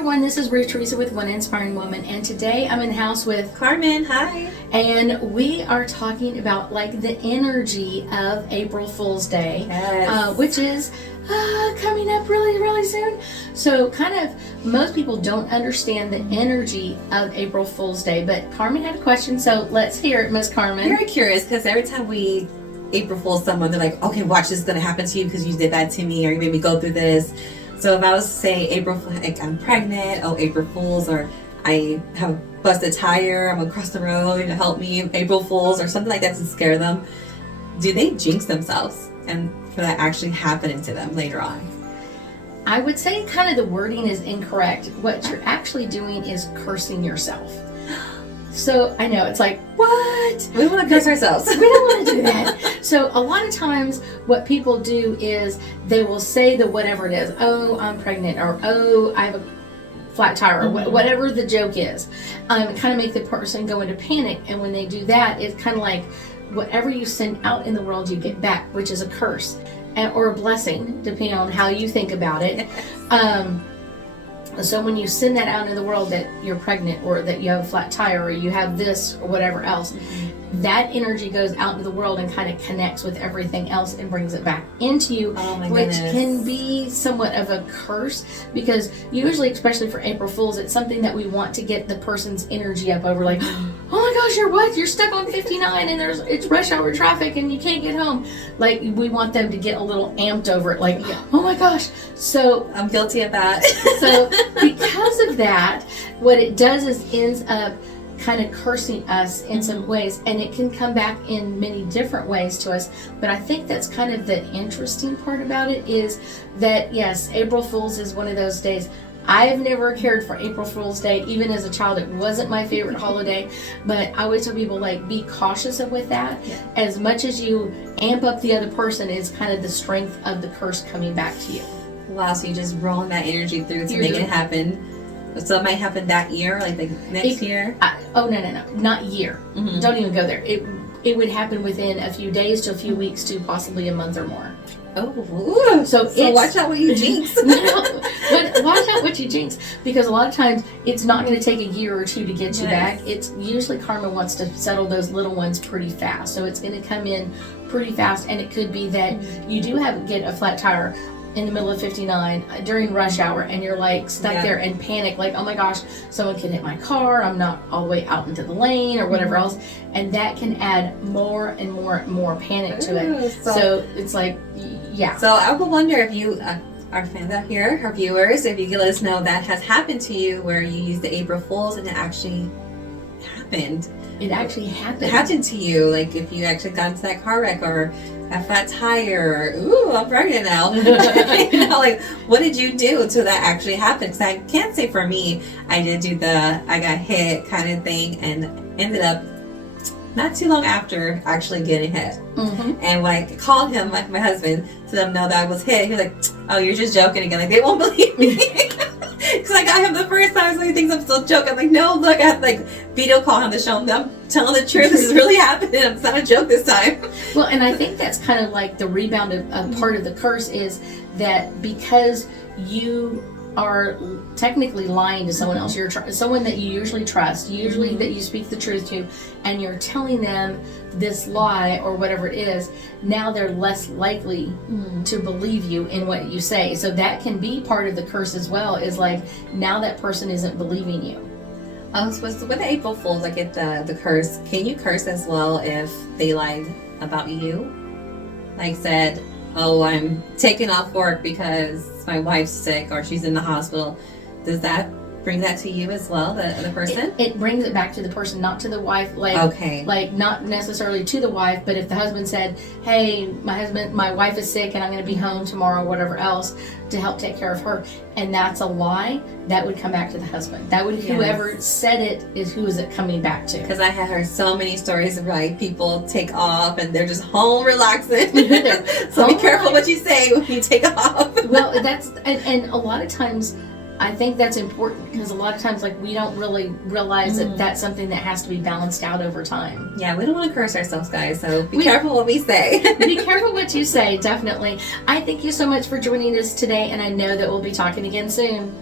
everyone, this is Ruth Theresa with One Inspiring Woman, and today I'm in the house with Carmen. Hi. And we are talking about like the energy of April Fool's Day, Yes. which is coming up really soon. So kind of most people don't understand the energy of April Fool's Day, but Carmen had a question, so let's hear it, Miss Carmen. Very curious because every time we April Fool's someone, they're like, okay, watch, this is going to happen to you because you did that to me or you made me go through this. So if I was to say April, like I'm pregnant, oh, April Fool's, or I have a busted tire, I'm across the road, help me, April Fool's, or something like that to scare them, do they jinx themselves and for that actually happening to them later on? I would say kind of the wording is incorrect. What you're actually doing is cursing yourself. So I know it's like, what? We don't want to curse ourselves. We don't want to do that. So a lot of times what people do is they will say the whatever it is. Oh, I'm pregnant, or oh, I have a flat tire, or whatever the joke is. Kind of make the person go into panic. And when they do that, it's kind of like whatever you send out in the world, you get back, which is a curse or a blessing, depending on how you think about it. So when you send that out in the world that you're pregnant or that you have a flat tire or you have this or whatever else, that energy goes out into the world and kind of connects with everything else and brings it back into you, which can be somewhat of a curse, because usually, especially for April Fools, it's something that we want to get the person's energy up over, like, oh my gosh, you're stuck on 59 and it's rush hour traffic and you can't get home. Like, we want them to get a little amped over it, like, oh my gosh. So I'm guilty of that. So because of that, what it does is ends up kind of cursing us in some ways, and it can come back in many different ways to us. But I think that's kind of the interesting part about it, is that yes, April Fool's is one of those days. I've never cared for April Fool's Day. Even as a child, it wasn't my favorite holiday, but I always tell people, like, be cautious with that. As much as you amp up the other person is kind of the strength of the curse coming back to you. Wow, so you just rolling that energy through to make it happen. So it might happen that year, like the next year? No, not year. Don't even go there. It would happen within a few days to a few weeks to possibly a month or more. Oh, so watch out what you jinx. No, but watch out what you jinx, because a lot of times it's not going to take a year or two to get you back. It's usually karma wants to settle those little ones pretty fast, so it's going to come in pretty fast, and it could be that you do get a flat tire in the middle of 59 during rush hour, and you're like stuck there and panic, like, oh my gosh, someone can hit my car, I'm not all the way out into the lane or whatever else, and that can add more and more panic to it. So it's like, so I would wonder if you our fans out here, our viewers, if you could let us know that has happened to you, where you used the April Fools and it actually happened. It actually happened. It happened to you, like if you actually got into that car wreck or a flat tire, or ooh, I'm pregnant now. You know, like, what did you do till that actually happened? Because I can't say for me, I did do I got hit kind of thing, and ended up not too long after actually getting hit. And when I called him, like my husband, to let him know that I was hit, he was like, oh, you're just joking again. Like, they won't believe me. Because I got him the first time, so he thinks I'm still joking. I'm like, no, look, I have like video call him to show him that I'm telling the truth. This is really happening. It's not a joke this time. Well, and I think that's kind of like the rebound of part of the curse, is that because you are technically lying to someone else, you're someone that you usually trust, usually that you speak the truth to, and you're telling them this lie or whatever it is, now they're less likely to believe you in what you say. So that can be part of the curse as well, is like, now that person isn't believing you. So with the April Fools, I get the curse. Can you curse as well if they lied about you? Like said, oh, I'm taking off work because my wife's sick or she's in the hospital. Does that bring that to you as well, the person? It brings it back to the person, not to the wife. Like not necessarily to the wife, but if the husband said, hey, my wife is sick and I'm going to be home tomorrow, whatever else, to help take care of her, and that's a lie, that would come back to the husband. That would, whoever said it is who is it coming back to. Because I have heard so many stories of, like, people take off and they're just home relaxing. So be careful what you say when you take off. Well, and a lot of times I think that's important, because a lot of times, like, we don't really realize that that's something that has to be balanced out over time. Yeah, we don't want to curse ourselves, guys, so be careful what we say. Be careful what you say, definitely. I thank you so much for joining us today, and I know that we'll be talking again soon.